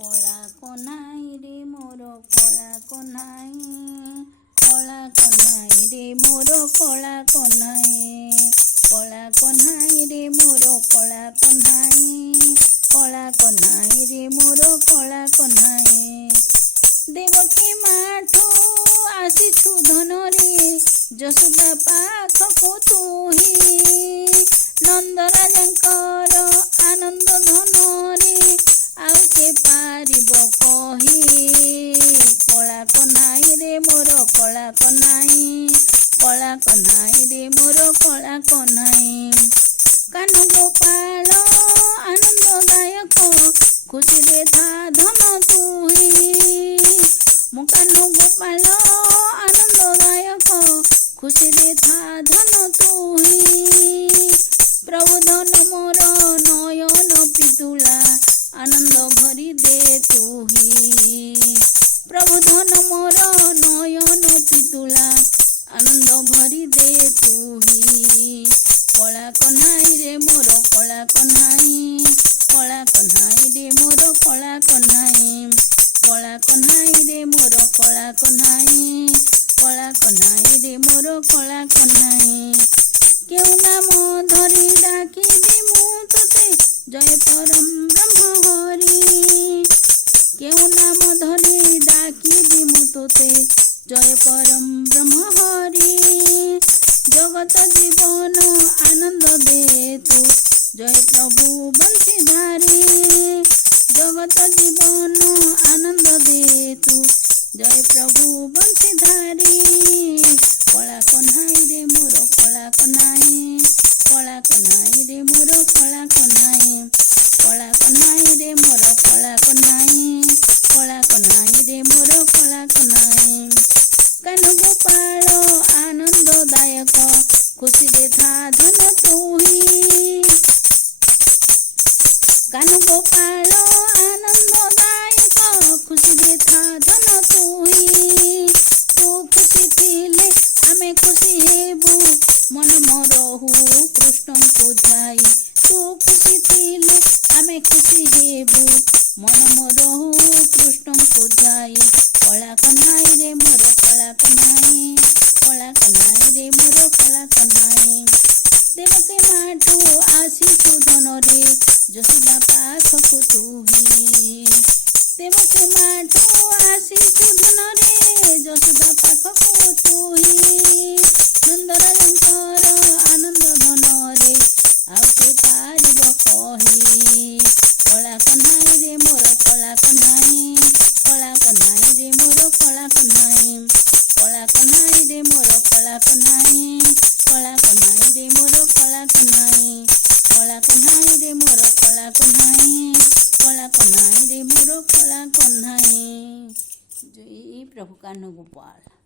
কলা কনাই রে মোর কলা কনাই, কলা কনাই রে মোর কলা কনাই, কলা কনাই রে মোর কলা কনাই, কলা কনাই রে মোর কলা কনাই। দেবকী মাঠু আসিছু ধনরে, যশোদা পাখକୁ ତୁହି, ନନ୍ଦରାଜାଙ୍କର ଆନନ୍ଦ ଧନରେ ଆଉ କେ ପାରିବ କହି। କଳା କହ୍ନାଇ ରେ ମୋର କଳା କହ୍ନାଇ, କଳା କହ୍ନାଇ ରେ ମୋର କଳା କହ୍ନାଇ। କାହ୍ନୁ ଗୋପାଳ ଆନନ୍ଦଦାୟକ, ଖୁସିରେ ଥା ଧନ ତୁହି। ମୁଁ କାହ୍ନୁ ଗୋପାଳ ଆନନ୍ଦଦାୟକ, ଖୁସିରେ ଥା ଧନ ତୁହି। ପ୍ରଭୁ ଧନ ମୋର ନୟନ ପିତୁଳା, ଆନନ୍ଦ ଭରି ଦେ ତୁହି। ପ୍ରଭୁ ଧନ ମୋର ନୟନ ପିତୁଳା, ଆନନ୍ଦ ଭରି ଦେ ତୁହି। କଳା କହ୍ନାଇ ରେ ମୋର କଳା କହ୍ନାଇ, କଳା କହ୍ନାଇ ରେ ମୋର କଳା କହ୍ନାଇ, କଳା କହ୍ନାଇ ରେ ମୋର କଳା କହ୍ନାଇ, କଳା କହ୍ନାଇ ରେ ମୋର କଳା କହ୍ନାଇ। କେଉଁ ନାମ ଧରି ଡାକିବି ମୁଁ ତୋତେ, ଜୟ ପରମ ବ୍ରହ୍ମ ହରି। କେଉଁ ନାମ ଧରି ଡାକିବି ମୁଁ ତୋତେ, ଜୟ ପରମ ବ୍ରହ୍ମ ହରି। ଜଗତ ଜୀବନ ଆନନ୍ଦ ଦେ ତୁ, ଜୟ ପ୍ରଭୁ ବଂଶୀଧାରୀ। ଜଗତ ଜୀବନ ଆନନ୍ଦ ଦେ ତୁ, ଜୟ ପ୍ରଭୁ ବଂଶୀଧାରୀ। କଳା କହ୍ନାଇ ରେ ମୋର କଳା କହ୍ନାଇ, କଳା କହ୍ନାଇ ରେ ମୋର କଳା କହ୍ନାଇ, କଳା କହ୍ନାଇ ରେ ମୋର କଳା କହ୍ନାଇ, କଳା କହ୍ନାଇ ରେ ମୋର କଳା କହ୍ନାଇ। କାହ୍ନୁ ଗୋପାଳ ଆନନ୍ଦଦାୟକ, ଖୁସିରେ ଥା ଧନ ତୁହି। କାହ୍ନୁ ଗୋପାଳ ଆନନ୍ଦଦାୟକ, ଖୁସିରେ ଥା ଧନ ତୁହି। ତୁ ଖୁସି ଥିଲେ ଆମେ ଖୁସି ହେବୁ, ମନ ମରହୁ କୃଷ୍ଣଙ୍କୁ ଧ୍ୟାଇ। ତୁ ଖୁସି ଥିଲେ ଆମେ ଖୁସି ହେବୁ, ମନ ମରହୁ କୃଷ୍ଣଙ୍କୁ ଧ୍ୟାଇ। କଳା କହ୍ନାଇ ରେ ମୋର କଳା କହ୍ନାଇ, କଳା କହ୍ନାଇ ରେ ମୋର କଳା କହ୍ନାଇ। ଦେବକୀ ମାଠୁ ଆସିଛୁ ଧନରେ, ଯଶୋଦା ପାଖକୁ ତୁହି। ଦେବକୀ ମାଠୁ ଆସିଛୁ ଧନରେ, ଯଶୋଦା ପାଖକୁ ତୁହି। ନନ୍ଦରାଜାଙ୍କର ଆନନ୍ଦ ଧନରେ ଆଉ କେ ପାରିବ କହି। କଳା କହ୍ନାଇ ରେ ମୋର କଳା କହ୍ନାଇ, କଳା କହ୍ନାଇ ରେ ମୋର କଳା କହ୍ନାଇ, କଳା କହ୍ନାଇ ରେ ମୋର କଳା କହ୍ନାଇ, କଳା କହ୍ନାଇ ରେ ମୋର କଳା କହ୍ନାଇ, କଳା କହ୍ନାଇ ରେ ମୋର କଳା କହ୍ନାଇ, କଳା କହ୍ନାଇ ରେ ମୋର କଳା କହ୍ନାଇ। ଜୟ ପ୍ରଭୁ କାହ୍ନୁ ଗୋପାଳ।